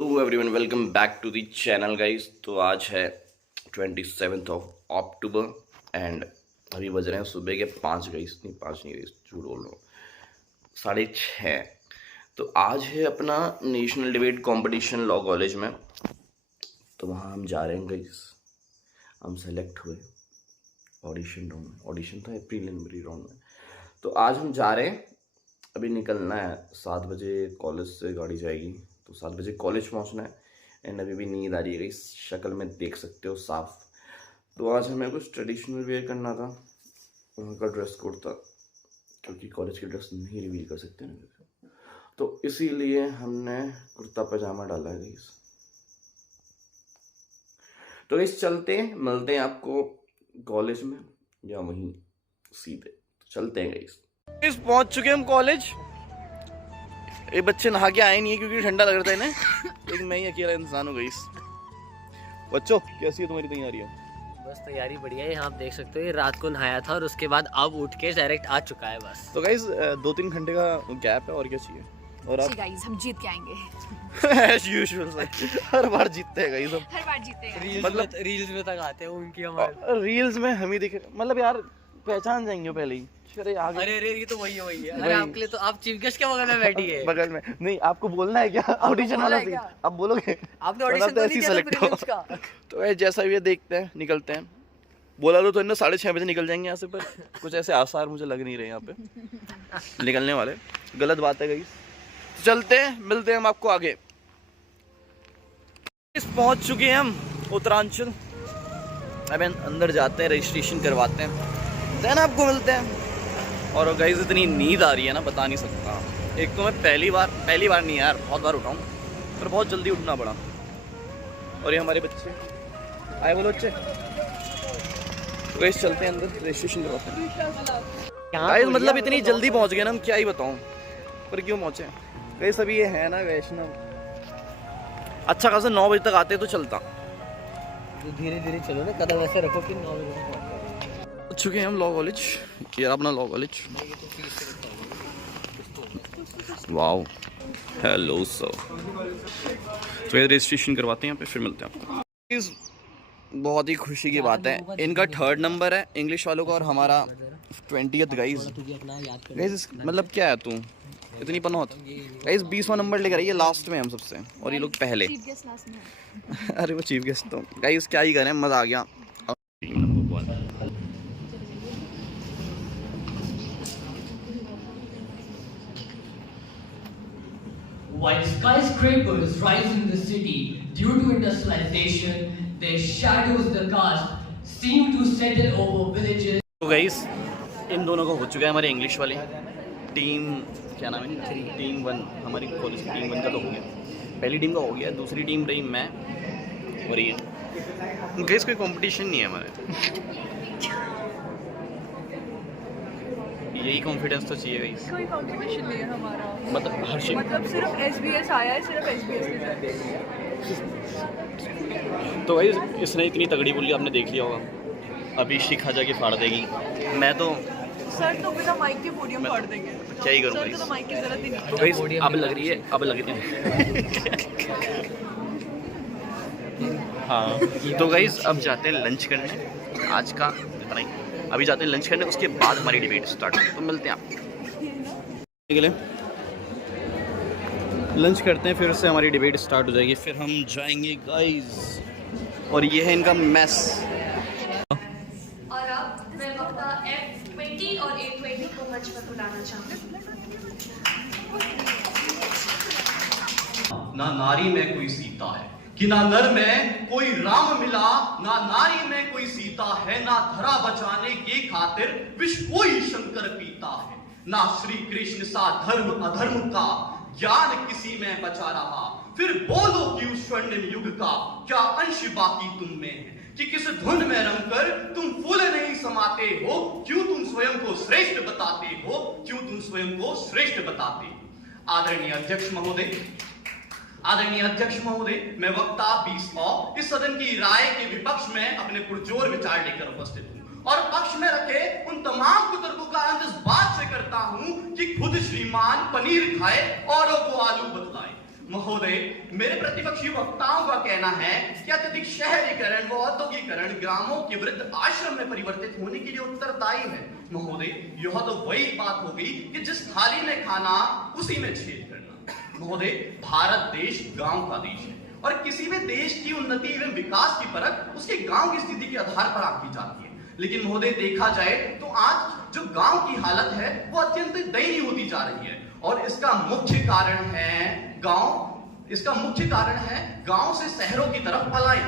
Hello everyone, welcome back to the channel guys. तो आज है 27 ऑफ अक्टूबर एंड अभी बज रहे हैं सुबह के 5 गाइस। नहीं, 5 नहीं गाइस, झूठ बोल रहा हूँ, 6:30। तो आज है अपना national debate competition law college में। तो वहाँ हम जा रहे हैं गाइस। हम सेलेक्ट हुए ऑडिशन राउंड में। ऑडिशन था प्रीलिमिनरी राउंड में। तो आज हम जा रहे हैं, अभी निकलना है 7 बजे। कॉलेज से गाड़ी जाएगी तो 7 बजे कॉलेज पहुंचना है। एंड अभी भी नींद आ रही है गई, शक्ल में देख सकते हो साफ। तो आज हमें कुछ ट्रेडिशनल वेयर करना था, वहाँ का ड्रेस कोड था, क्योंकि कॉलेज की ड्रेस नहीं रिवील कर सकते ना, तो इसीलिए हमने कुर्ता पजामा डाला है गई। तो इस चलते मिलते हैं आपको कॉलेज में या वहीं सीधे। तो चलते हैं गई। पहुंच चुके हम कॉलेज। ये बच्चे नहा के आए नहीं है क्योंकि ठंडा लग रहा था इन्हें, लेकिन मैं ही अकेला इंसान हो गई। बच्चों, कैसी है तुम्हारी तैयारी? बस तैयारी बढ़िया है। आप देख सकते हो ये रात को नहाया था और उसके बाद अब उठ के डायरेक्ट आ चुका है बस। तो गाइस 2-3 घंटे का गैप है और क्या चाहिए। और आप गाइस हम जीत के आएंगे एज यूजुअल हर बार जीतते हैं गाइस हम। हर बार जीते हैं। मतलब रील्स में तक आते हैं उनकी हमारे। रील्स में हम ही दिखे, मतलब यार पहचान जाएंगे पहले ही। अरे अरे ये तो वही है। अरे आपके लिए तो आप चीफ गेस्ट के बगल में बैठी है। बगल में नहीं, आपको बोलना है क्या ऑडिशन वाला सीन? आप बोलोगे, आपने ऑडिशन तो नहीं दिया था प्रीलिम्स का। तो जैसा भी देखते हैं, निकलते हैं। बोला तो इन्हें 6:30 बजे निकल जाएंगे यहाँ से, पर कुछ ऐसे आसार मुझे लग नहीं रहे यहाँ पे निकलने वाले। गलत बात है गाइस। चलते हैं, मिलते हैं हम आपको आगे। पहुंच चुके हैं हम उत्तरांचल। अब अंदर जाते हैं, रजिस्ट्रेशन करवाते हैं, देन आपको मिलते हैं। और गाइस इतनी नींद आ रही है ना, बता नहीं सकता। एक तो मैं पहली बार नहीं यार, बहुत बार उठाऊँ, पर बहुत जल्दी उठना पड़ा। और ये हमारे बच्चे आए, बोलो बच्चे। तो गाइस चलते हैं अंदर, रजिस्ट्रेशन करवाते हैं। गाइस मतलब इतनी जल्दी पहुंच गए ना, हम क्या ही बताऊं, पर क्यों पहुंचे गाइस। अभी ये है ना वैष्णव, अच्छा खासा 9 बजे तक आते तो चलता। धीरे धीरे चलो ना, कदम ऐसे रखो कि 9 बजे चुके हैं हम लॉ कॉलेज। ये अपना law college. Wow, hello sir. तो ये रजिस्ट्रेशन करवाते हैं यहाँ पे, फिर मिलते हैं आपको। बहुत ही खुशी की बात है, इनका 3rd नंबर है इंग्लिश वालों का और हमारा 20th गाइस। गाइस मतलब क्या है तू इतनी पनौत? गाइस 20वां नंबर लेकर आई है लास्ट में हम सबसे, और ये लोग पहले। अरे वो चीफ गेस्ट तो गाइस क्या ही करें, मजा आ गया। While skyscrapers rise in the city due to industrialization, their shadows the cast seem to settle over villages. तो गाइस इन दोनों का हो चुका है हमारे इंग्लिश वाली टीम, क्या नाम है, टीम 1। हमारी कॉलेज की टीम 1 का तो हो गया, पहली टीम का हो गया, दूसरी टीम रही मैं और ये। गाइस कोई कंपटीशन नहीं है हमारे, यही कॉन्फिडेंस तो चाहिए गाइस। कोई कंट्रीब्यूशन नहीं है हमारा, मतलब हर चीज, मतलब सिर्फ एसबीएस आया है, सिर्फ एसबीएस के साथ। तो गाइस इसने इतनी तगड़ी बोली, आपने देख लिया होगा। अभी शिखा जाके फाड़ देगी, मैं तो सर तो बिना माइक के पोडियम फाड़ देंगे। क्या ही करूँ सर को तो माइक की जरूरत ही नहीं। तो गाइस अब लग रही है, अब लग रही है हाँ। तो गाइस अब जाते हैं लंच करने, आज का इतना ही। अभी जाते हैं लंच करने, उसके बाद हमारी डिबेट स्टार्ट होगी। तो मिलते हैं आपके लिए, लंच करते हैं, फिर से हमारी डिबेट स्टार्ट हो जाएगी, फिर हम जाएंगे गाइस। और ये है इनका मैस। और अब मैं वक्ता F20 और A20 को मंच पर बुलाना चाहूँगी। ना नारी में कोई सीता है कि ना नर में कोई राम मिला, ना नारी में कोई सीता है, ना धरा बचाने के खातिर विष कोई शंकर पीता है, ना श्री कृष्ण सा धर्म अधर्म का ज्ञान किसी में बचा रहा। फिर बोलो कि उस स्वर्णिम युग का क्या अंश बाकी तुम में है, कि किस धुन में रमकर तुम फूल नहीं समाते हो, क्यों तुम स्वयं को श्रेष्ठ बताते हो, क्यों तुम स्वयं को श्रेष्ठ बताते हो। आदरणीय अध्यक्ष महोदय, मैं वक्ता 20 इस सदन की राय के विपक्ष में अपने पुरजोर विचार लेकर उपस्थित हूँ, और पक्ष में रखे उन तमाम कुतर्कों का अंत इस बात से करता हूँ कि खुद श्रीमान पनीर खाए औरों को आलू बतलाए। महोदय, मेरे प्रतिपक्षी वक्ताओं का कहना है कि अत्यधिक शहरीकरण व औद्योगिकरण ग्रामों के वृद्ध आश्रम में परिवर्तित होने के लिए उत्तरदायी है। महोदय, यह तो वही बात हो गई कि जिस थाली में खाना उसी में छेद करना। महोदय, भारत देश गांव का देश है और किसी भी देश की उन्नति एवं विकास की परख उसके गांव की स्थिति के आधार पर आंकी जाती है। लेकिन महोदय, देखा जाए तो आज जो गांव की हालत है वो अत्यंत दयनीय होती जा रही है और इसका मुख्य कारण है गांव से शहरों की तरफ पलायन।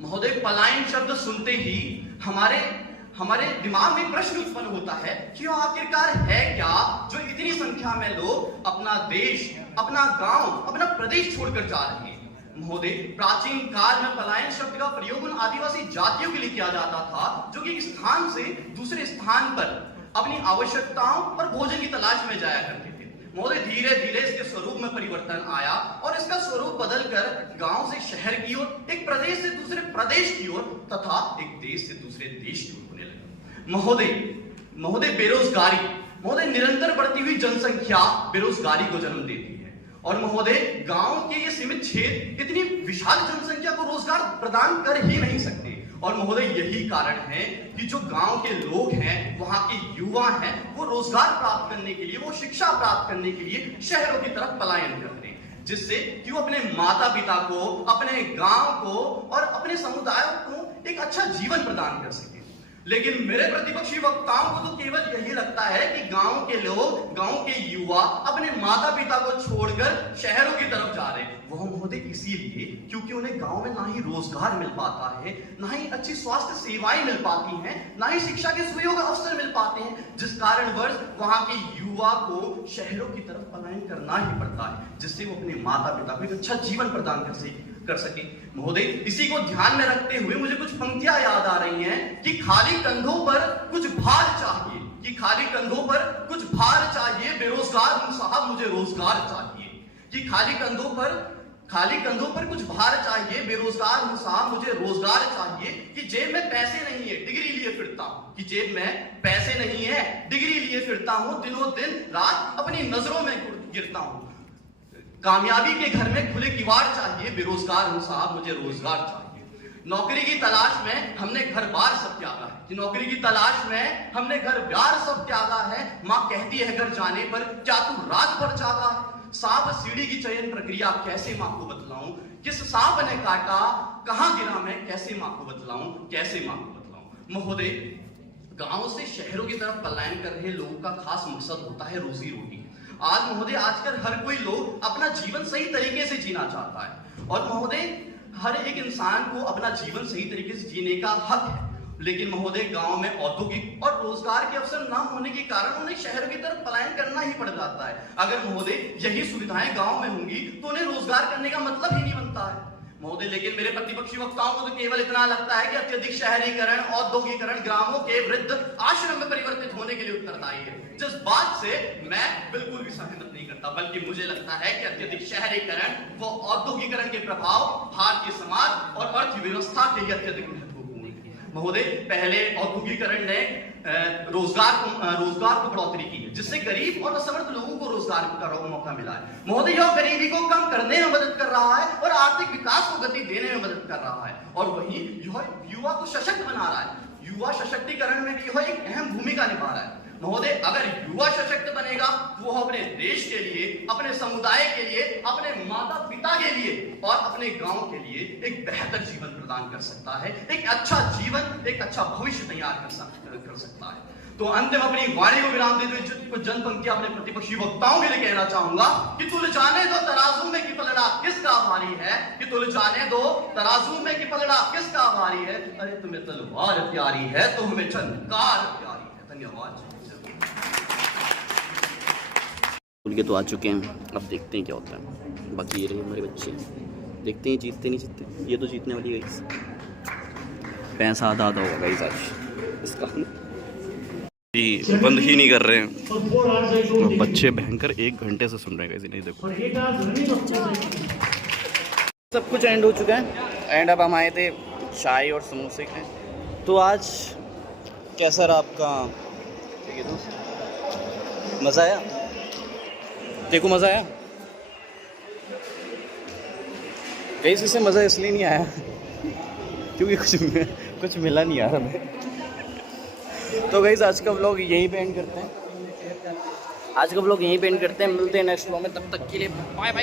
महोदय, पलायन शब्द सुनते ही हमारे दिमाग में प्रश्न उत्पन्न होता है कि वो आखिरकार है क्या जो इतनी संख्या में लोग अपना देश, अपना गांव, अपना प्रदेश छोड़कर जा रहे हैं। महोदय, प्राचीन काल में पलायन शब्द का प्रयोग उन आदिवासी जातियों के लिए किया जाता था जो कि एक स्थान से दूसरे स्थान पर अपनी आवश्यकताओं और भोजन की तलाश में जाया करते थे। महोदय, धीरे धीरे इसके स्वरूप में परिवर्तन आया और इसका स्वरूप बदलकर गांव से शहर की ओर, एक प्रदेश से दूसरे प्रदेश की ओर तथा एक देश से दूसरे देश की ओर होने लगा। महोदय, बेरोजगारी, महोदय, निरंतर बढ़ती हुई जनसंख्या बेरोजगारी को जन्म देती है और महोदय, गांव के ये सीमित क्षेत्र इतनी विशाल जनसंख्या को रोजगार प्रदान कर ही नहीं सकते और महोदय, यही कारण है कि जो गांव के लोग हैं, वहां के युवा हैं, वो रोजगार प्राप्त करने के लिए, वो शिक्षा प्राप्त करने के लिए शहरों की तरफ पलायन करते हैं, जिससे कि वो अपने माता पिता को, अपने गांव को और अपने समुदाय को एक अच्छा जीवन प्रदान कर सके। लेकिन मेरे प्रतिपक्षी वक्ताओं को तो केवल यही लगता है कि गांव के लोग, गांव के युवा अपने माता पिता को छोड़कर शहरों की तरफ जा रहे हैं। वह महोदय इसीलिए क्योंकि उन्हें गांव में ना ही रोजगार मिल पाता है, ना ही अच्छी स्वास्थ्य सेवाएं मिल पाती हैं, ना ही शिक्षा के सुयोग अवसर मिल पाते हैं, जिस कारणवश वहां के युवा को शहरों की तरफ पलायन करना ही पड़ता है, जिससे वो अपने माता पिता को एक अच्छा जीवन प्रदान कर सके। महोदय, इसी को ध्यान में रखते हुए मुझे कुछ पंक्तियां याद आ रही हैं कि खाली कंधों पर कुछ भार चाहिए, कि खाली कंधों पर कुछ भार चाहिए, बेरोजगार हूं साहब मुझे रोजगार चाहिए। कि खाली कंधों पर कुछ भार चाहिए, बेरोजगार हूं साहब मुझे रोजगार चाहिए। कि जेब में पैसे नहीं है, डिग्री लिए फिरता हूं, कि जेब में पैसे नहीं है, डिग्री लिए फिरता हूं, दिनों दिन रात अपनी नजरों में गिरता हूं। कामयाबी के घर में खुले किवाड़ चाहिए, बेरोजगार हूं साहब मुझे रोजगार चाहिए। नौकरी की तलाश में हमने घर बार सब त्यागा है, कि नौकरी की तलाश में हमने घर बार सब त्यागा है। माँ कहती है घर जाने पर क्या तू रात भर जागा है। सांप सीढ़ी की चयन प्रक्रिया कैसे माँ को बतलाऊं, किस सांप ने काटा, कहां गिरा मैं, कैसे माँ को बतलाऊं, कैसे माँ को बतलाऊं। महोदय, गांव से शहरों की तरफ पलायन कर रहे लोगों का खास मकसद होता है रोजी रोटी। आज महोदय, आजकल हर कोई लोग अपना जीवन सही तरीके से जीना चाहता है और महोदय, हर एक इंसान को अपना जीवन सही तरीके से जीने का हक है। लेकिन महोदय, गांव में औद्योगिक और रोजगार के अवसर न होने के कारण उन्हें शहरों की तरफ पलायन करना ही पड़ जाता है। अगर महोदय यही सुविधाएं गांव में होंगी तो उन्हें रोजगार करने का मतलब ही नहीं बनता है महोदय। लेकिन मेरे प्रतिपक्षी वक्ताओं को तो केवल इतना लगता है कि अत्यधिक शहरीकरण, औद्योगिकरण ग्रामों के वृद्ध आश्रम में परिवर्तित होने के लिए उत्तरदायी है, जिस बात से मैं बिल्कुल भी सहमत नहीं करता। बल्कि मुझे लगता है कि अत्यधिक शहरीकरण व औद्योगिकरण के प्रभाव भारतीय समाज और अर्थव्यवस्था के लिए अत्यधिक महत्वपूर्ण है। महोदय, पहले औद्योगिकरण ने रोजगार को बढ़ोतरी की है, जिससे गरीब और असमर्थ लोगों को रोजगार का मौका मिला है। महोदय, यह गरीबी को कम करने में मदद कर रहा है और आर्थिक विकास को गति देने में मदद कर रहा है और वहीं यह युवा को सशक्त बना रहा है। युवा सशक्तिकरण में भी यह एक अहम भूमिका निभा रहा है। महोदय, अगर युवा सशक्त बनेगा तो वह अपने देश के लिए, अपने समुदाय के लिए, अपने माता पिता के लिए और अपने गांव के लिए एक बेहतर जीवन प्रदान कर सकता है, एक अच्छा जीवन, एक अच्छा भविष्य तैयार कर सकता है। तो अंत में अपनी वाणी को विराम देते हुए कुछ जनपंक्तियां अपने प्रतिपक्षी वक्ताओं के लिए कहना चाहूंगा कि तुल जाने दो तराजू में कि पलड़ा किसका भारी है, कि तुल जाने दो तराजू में कि पलड़ा किसका भारी है। अरे तुम्हें तलवार प्यारी है तो हमें चंद्रकार प्यारी है। धन्यवाद। उनके तो आ चुके हैं, अब देखते हैं क्या होता है। बाकी ये रहे हमारे बच्चे, देखते हैं जीतते नहीं जीतते। ये तो जीतने वाली है। पैसा आधा होगा गाइस आज इसका जी, बंद ही नहीं कर रहे हैं तो बच्चे भयंकर 1 घंटे से सुन रहे हैं। नहीं देखो, सब कुछ एंड हो चुका है एंड अब हम आए थे चाय और समोसे के। तो आज कैसा रहा आपका? ठीक है दोस्त, मज़ा आया? देखो मज़ा आया? कहीं इससे मज़ा इसलिए नहीं आया क्योंकि कुछ मिला नहीं यार हमें। तो गाइस आज का व्लॉग यहीं पे एंड करते हैं। मिलते हैं नेक्स्ट व्लॉग में, तब तक के लिए बाय बाय।